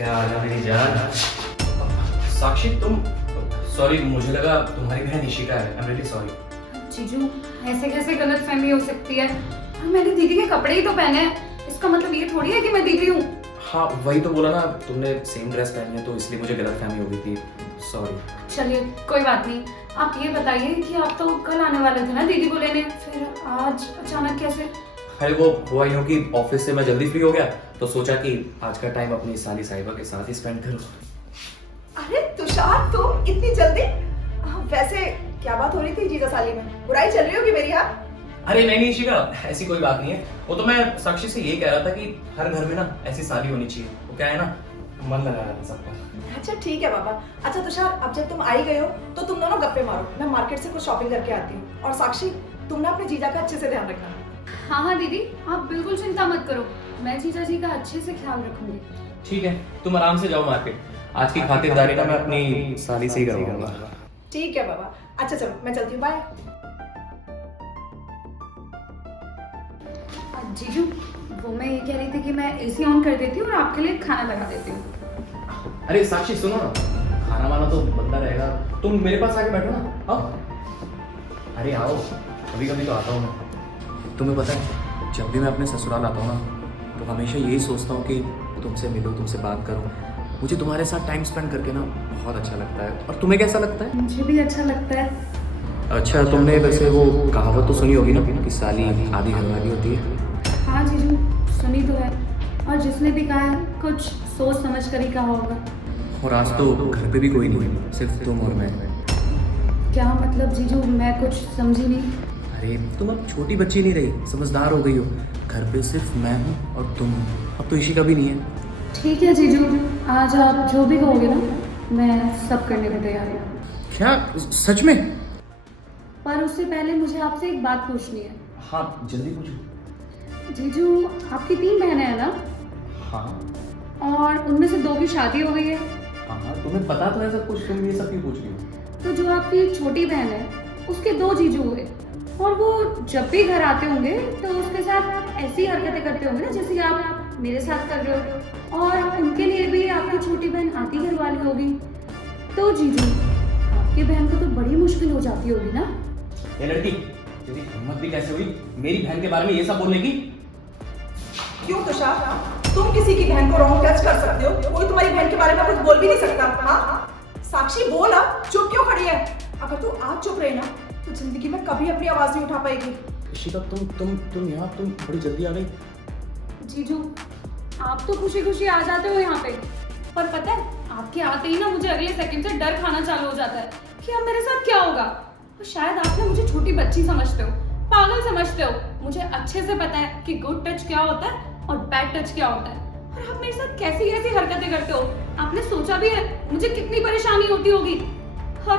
क्या हाल है मेरी जान? साक्षी तुम, सॉरी मुझे लगा तुम्हारी बहन इशिका है। I am really sorry. जीजू ऐसे कैसे गलत फहमी हो सकती है? मैंने दीदी के कपड़े ही तो पहने हैं, इसका मतलब ये थोड़ी है कि मैं दीदी हूँ। हाँ वही तो बोला ना, तुमने सेम ड्रेस पहनी है तो इसलिए मुझे गलतफहमी हो गई थी। सॉरी। चलिए कोई बात नहीं, आप ये बताइए कि आप तो कल आने वाले थे ना दीदी को लेने, फिर आज अचानक कैसे? अरे वो हुआ यूँ कि ऑफिस से मैं जल्दी फ्री हो गया तो सोचा कि आज का टाइम अपनी साली साहिबा के साथ ही स्पेंड करूँ। अरे तुषार तुम इतनी जल्दी? वैसे क्या बात हो रही थी जीजा साली में? बुराई चल रही होगी मेरी? हाँ अरे नहीं नहीं शिका, ऐसी कोई बात नहीं है। वो तो मैं साक्षी से यही कह रहा था कि हर घर में ना ऐसी साली होनी चाहिए। वो क्या है ना, मन लगा रहा था सबका। अच्छा ठीक है बाबा। अच्छा तुषार, अब जब तुम आई गए हो तो तुम दोनों गप्पे मारो, मैं मार्केट से कुछ शॉपिंग करके आती हूँ। और साक्षी तुम ना अपने जीजा का अच्छे से ध्यान रखना। हाँ हाँ दीदी, आप बिल्कुल चिंता मत करो, मैं जीजा जी का अच्छे से ख्याल रखूंगी। ठीक है, तुम आराम से जाओ मार्केट। आज की खातिरदारी ना मैं अपनी साली से ही करवाऊंगा। ठीक है बाबा। अच्छा चलो मैं चलती हूँ, बाय। जीजू वो मैं ये कह रही थी कि मैं एसी ऑन कर देती हूँ और आपके लिए खाना लगा देती हूँ। अरे साक्षी सुनो ना, खाना वाना तो बनता रहेगा, तुम मेरे पास आके बैठो ना। आओ। अरे आओ, कभी कभी तो आता हूँ मैं। तुम्हें पता है जब भी मैं अपने ससुराल आता हूँ ना तो हमेशा यही सोचता हूँ कि तुमसे मिलूँ, तुमसे बात करूँ। मुझे तुम्हारे साथ टाइम स्पेंड करके ना बहुत अच्छा लगता है। और तुम्हें कैसा लगता है? मुझे भी अच्छा लगता है। अच्छा तुमने वैसे वो कहावत तो सुनी होगी ना कि साली आधी घरवाली होती है। हाँ जीजू सुनी तो है, और जिसने भी कहा है कुछ सोच समझ कर ही कहा होगा। और आज तो घर पे भी कोई नहीं है, सिर्फ तुम और मैं। क्या मतलब जीजू, मैं कुछ समझी नहीं। अरे तुम अब छोटी बच्ची नहीं रही, समझदार हो गई हो। घर पे सिर्फ मैं हूँ और तुम हो, अब तो इशिका भी नहीं है। ठीक है जीजू, आज आप जो भी कहोगे ना मैं सब करने को तैयार हूँ। क्या सच में? पर उससे पहले मुझे आपसे एक बात पूछनी है। हाँ जल्दी पूछो। जीजू आपकी 3 बहनें हैं ना, हाँ और उनमें से 2 की शादी हो गई है। हाँ, तुम्हें पता तो है सब कुछ, तुम ये सब क्यों पूछ रही हो? तो जो आपकी छोटी बहन है उसके 2 जीजू हुए, और वो जब भी घर आते होंगे तो उसके साथ ऐसी हरकतें करते होंगे ना जैसे आप मेरे साथ कर रहे हो, और उनके लिए भी आपकी छोटी बहन आधी घर वाली होगी। तो जीजू आपकी बहन को तो बड़ी मुश्किल हो जाती होगी ना? ये लड़की, तेरी हिम्मत भी कैसे हुई मेरी बहन के बारे में ये सब बोलने की? क्यों तुषार, तुम किसी की बहन को रॉन्ग जज कर सकते हो? कोई तुम्हारी बहन के बारे में कुछ बोल भी नहीं सकता। हाँ साक्षी बोल, अब चुप क्यों खड़ी है? अगर तू आज चुप रही ना तो जिंदगी में कभी अपनी आवाज नहीं उठा पाएगी। इशिका तुम यहाँ, तुम बड़ी जल्दी आ गई। जीजू आप तो खुशी खुशी आ जाते हो यहाँ पे, पर पता है आपके आते ही ना मुझे अगले सेकंड से डर खाना चालू हो जाता है कि अब मेरे साथ क्या होगा। और शायद आप ना मुझे छोटी बच्ची समझते हो, पागल समझते हो। मुझे अच्छे से पता है कि गुड टच क्या होता है और बैड टच क्या होता है, और आप मेरे साथ कैसी कैसी हरकतें करते हो। आपने सोचा भी है मुझे कितनी परेशानी होती होगी। और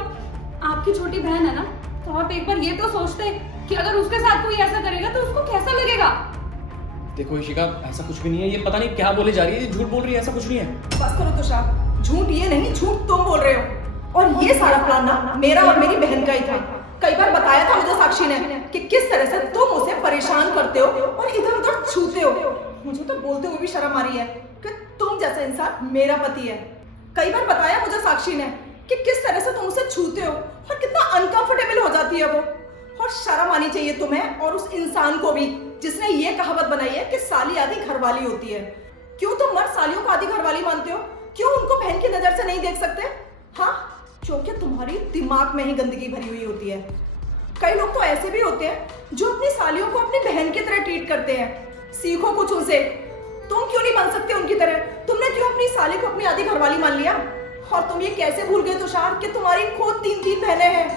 आपकी छोटी बहन है ना, तो आप एक बार ये तो सोचते कि अगर उसके साथ कोई ऐसा करेगा तो उसको कैसा लगेगा। देखो इशिका, ऐसा कुछ भी नहीं है, ये पता नहीं क्या बोले जा रही है, ये झूठ बोल रही है, ऐसा कुछ नहीं है। बस करो तुषार, झूठ ये नहीं, झूठ तुम बोल रहे हो। और ये सारा प्लान ना मेरा और मेरी बहन का ही था। कई बार बताया था मुझे साक्षी ने कि किस तरह से तुम उसे परेशान करते हो और इधर उधर छूते हो। मुझे तो बोलते हुए भी शर्म आ रही है कि तुम जैसा इंसान मेरा पति है। कई बार बताया मुझे साक्षी ने कि किस तरह से तुम उसे छूते हो और कितना अनकंफर्टेबल हो जाती है वो। और शर्म आनी चाहिए तुम्हें और उस इंसान को भी जिसने ये कहावत बनाई है कि साली आधी घरवाली होती है। क्यों तुम मर्द सालियों को आधी घरवाली मानते हो? क्यों उनको बहन की नजर से नहीं देख सकते? हाँ क्योंकि तुम्हारी दिमाग में ही गंदगी भरी हुई होती है। कई लोग तो ऐसे भी होते हैं जो अपनी सालियों को अपनी बहन की तरह ट्रीट करते हैं। सीखो कुछ उनसे। तुम क्यों नहीं बन सकते उनकी तरह? तुमने क्यों अपनी साली को अपनी आधी घरवाली मान लिया? और तुम ये कैसे भूल गए तुषार कि तुम्हारी खुद 3 बहनें हैं,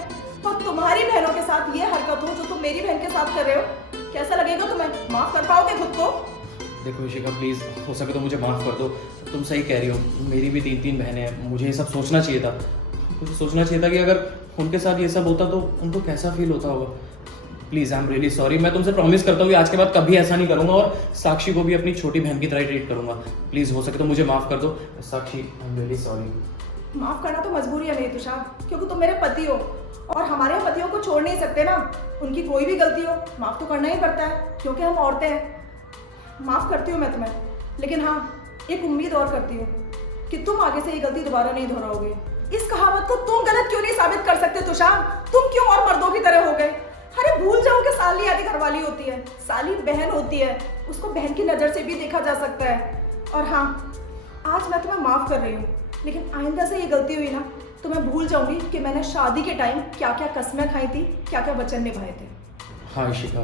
और तुम्हारी बहनों के साथ ये हरकत हो जो तुम मेरी बहन के साथ कर रहे हो। कैसा लगेगा तुम्हें? माफ कर पाओगे खुद को? देखो इशिका प्लीज, हो सके तो मुझे माफ कर दो। तुम सही कह रही हो, मेरी भी 3 बहनें हैं। मुझे ये सब सोचना चाहिए था। मुझे सोचना चाहिए था कि अगर उनके साथ ये सब होता तो उनको कैसा फील होता होगा। Please I am really sorry. मैं तुमसे प्रॉमिस करता हूँ कि आज के बाद कभी ऐसा नहीं करूंगा, और साक्षी को भी अपनी छोटी बहन की तरह ट्रीट करूंगा। प्लीज हो सके तो मुझे माफ कर दो साक्षी, आई एम रियली सॉरी। माफ करना तो मजबूरी है मेरी तुषार, क्योंकि तुम मेरे पति हो और हमारे पतियों को छोड़ नहीं सकते ना। उनकी कोई भी गलती हो माफ तो करना ही पड़ता है, क्योंकि हम औरतें हैं। माफ करती हूँ मैं तुम्हें, लेकिन हाँ एक उम्मीद और करती हूँ कि तुम आगे से ये गलती दोबारा नहीं दोहराओगे। इस कहावत को तुम गलत क्यों नहीं साबित कर सकते तुषार? तुम क्यों और मर्दों की तरह हो गए? अरे भूल जाओ कि साली आदि घरवाली होती है, साली बहन होती है, उसको बहन की नजर से भी देखा जा सकता है। और हाँ, आज मैं तुम्हें माफ कर रही हूँ, लेकिन आइंदा से ये गलती हुई ना तो मैं भूल जाऊंगी कि मैंने शादी के टाइम क्या क्या कस्में खाई थी, क्या क्या वचन निभाए थे। हाँ इशिका,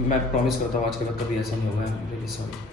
मैं प्रॉमिस करता हूँ आज के बाद कभी ऐसा नहीं होगा। I am really sorry.